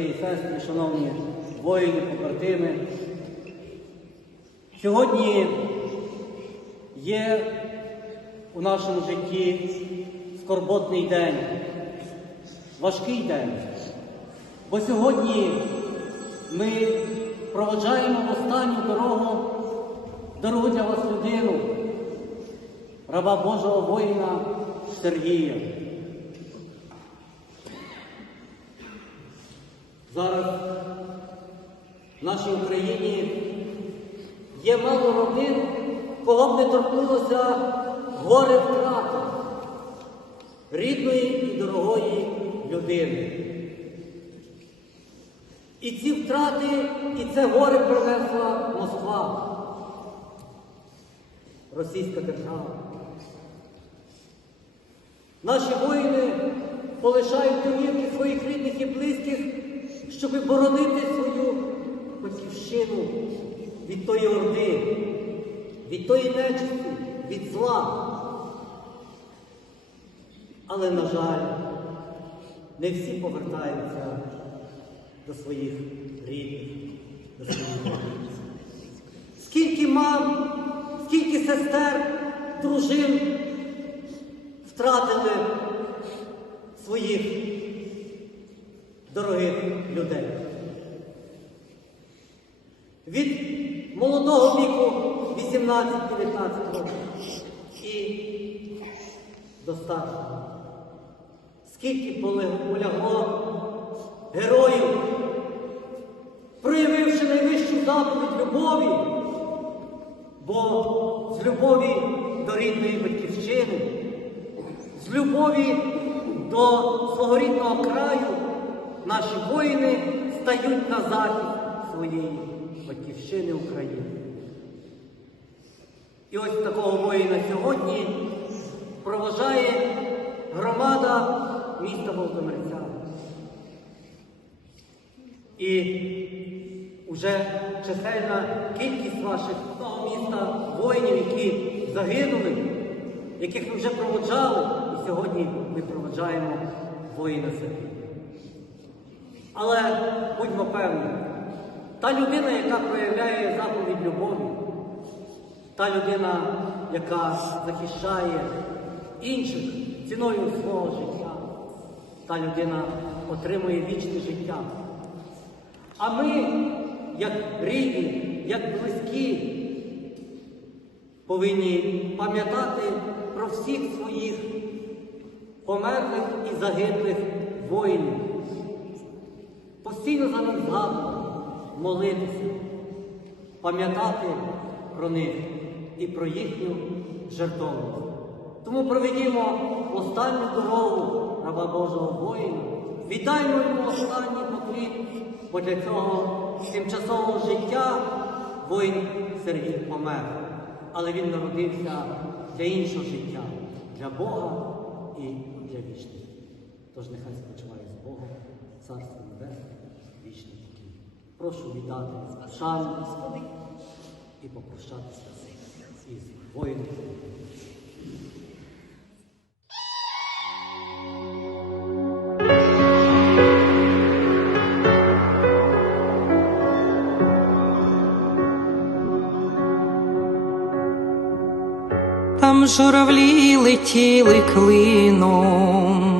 брати і сестри, шановні воїни, побратими, сьогодні є у нашому житті скорботний день, важкий день, бо сьогодні ми проводжаємо останню дорогу, дорогу для вас людину, раба Божого воїна Сергія. Зараз в нашій Україні є мало родин, кого б не торкнулося горе втрати рідної і дорогої людини. І ці втрати, і це горе принесла Москва, Російська держава. Наші воїни полишають домівки своїх рідних і близьких, щоб боронити свою батьківщину від тої орди, від тої нечисті, від зла. Але, на жаль, не всі повертаються до своїх рідних, до своїх рідних. Скільки мам, скільки сестер, дружин втратили своїх дорогих людей. Від молодого віку 18-19 років і до старшого. Скільки полягло героїв, проявивши найвищу заповідь любові, бо з любові до рідної батьківщини, з любові до свого рідного краю наші воїни стають на захист своєї батьківщини України. І ось такого воїна сьогодні проважає громада міста Володимирця. І вже чисельна кількість ваших того міста воїнів, які загинули, яких ми вже проводжали, і сьогодні ми проводжаємо воїна Сергія. Але будьмо певні, та людина, яка проявляє заповідь любові, та людина, яка захищає інших ціною свого життя, та людина отримує вічне життя. А ми, як рідні, як близькі, повинні пам'ятати про всіх своїх померлих і загиблих воїнів. Постійно за них згадувати, молитися, пам'ятати про них і про їхню жертовність. Тому проведімо останню дорогу раба Божого воїна, віддаймо йому останній поклін, бо для цього тимчасового життя воїн Сергій помер. Але він народився для іншого життя, для Бога і для вічності. Тож нехай спочиває з Богом, Царство Небесне, вічний покій. Прошу віддати шану і попрощатися із воїном. Там журавлі летіли клином,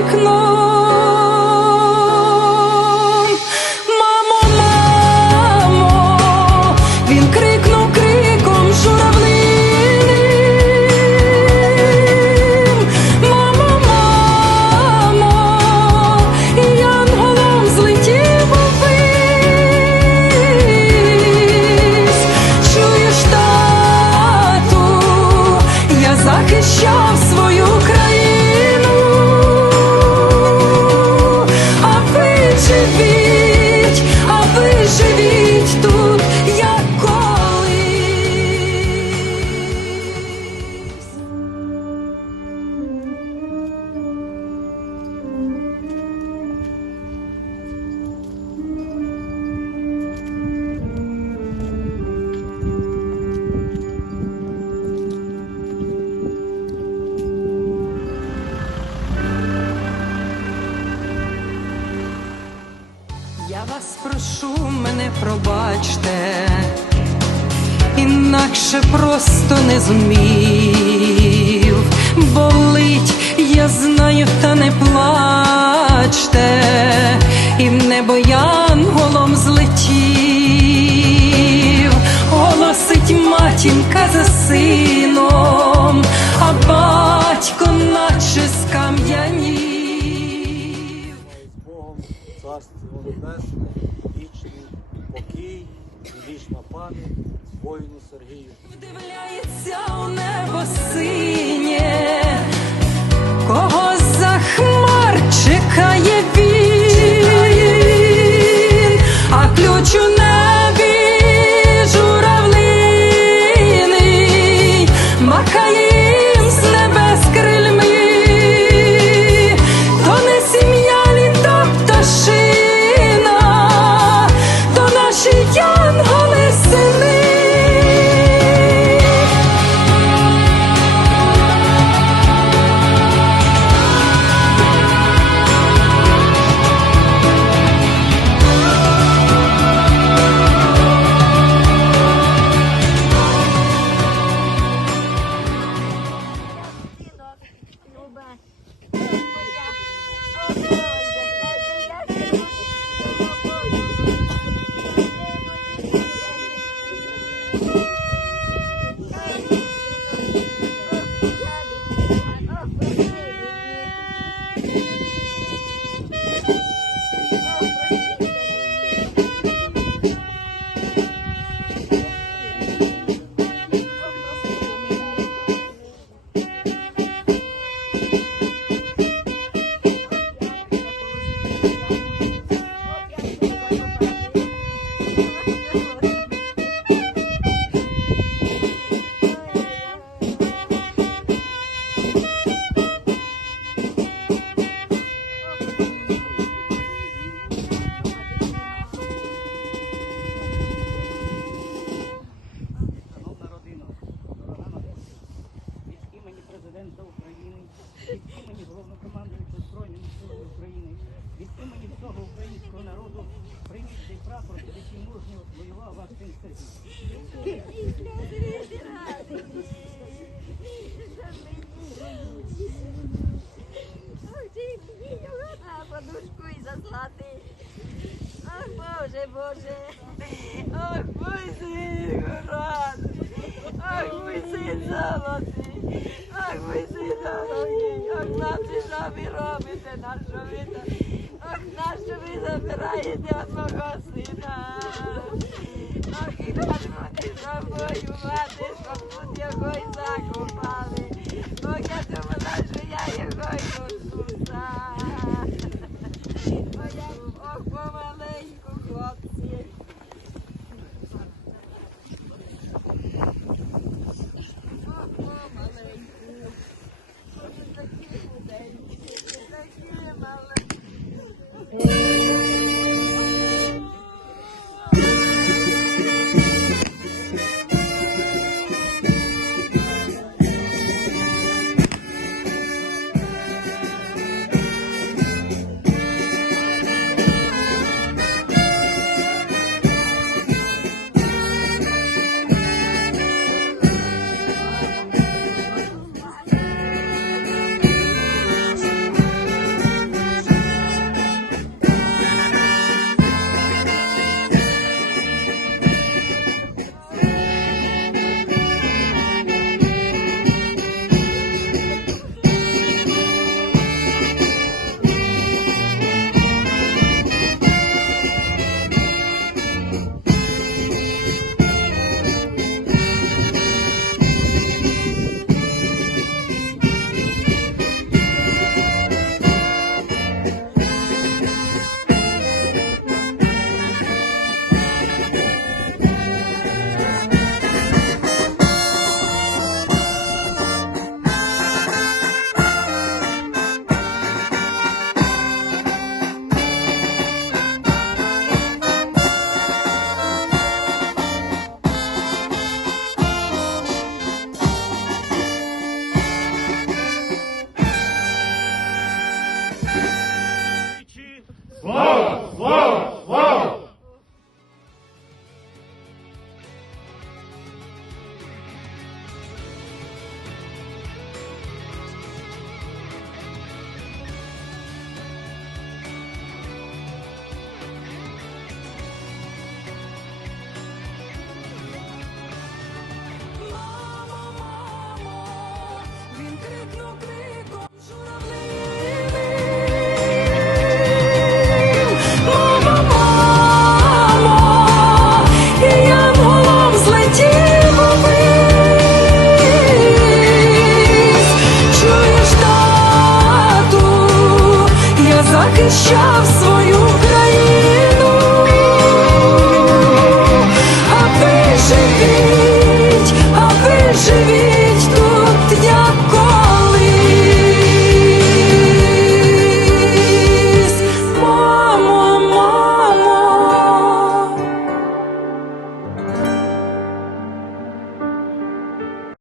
голос інакше просто не зумів. Болить, я знаю, та не плачте, і в небо янголом злетів, голосить матінка за сином, а батько наче скам'янів. з Богом, Царство Небесне, вічний покій вічна пам'ять воїну Сергію. Вдивляється у небо синє, кого від імені головнокомандуючого Збройними силами України, від імені всього українського народу прийміть цей прапор, під яким мужньо воював ваш син Сергій. Подушку і заслати. Ах, Боже, Боже. Ах, мой син. Ах, мой син золотий. Нащо ви ох, нащо ви забираєте одного сина? Ох, і так буде собою show.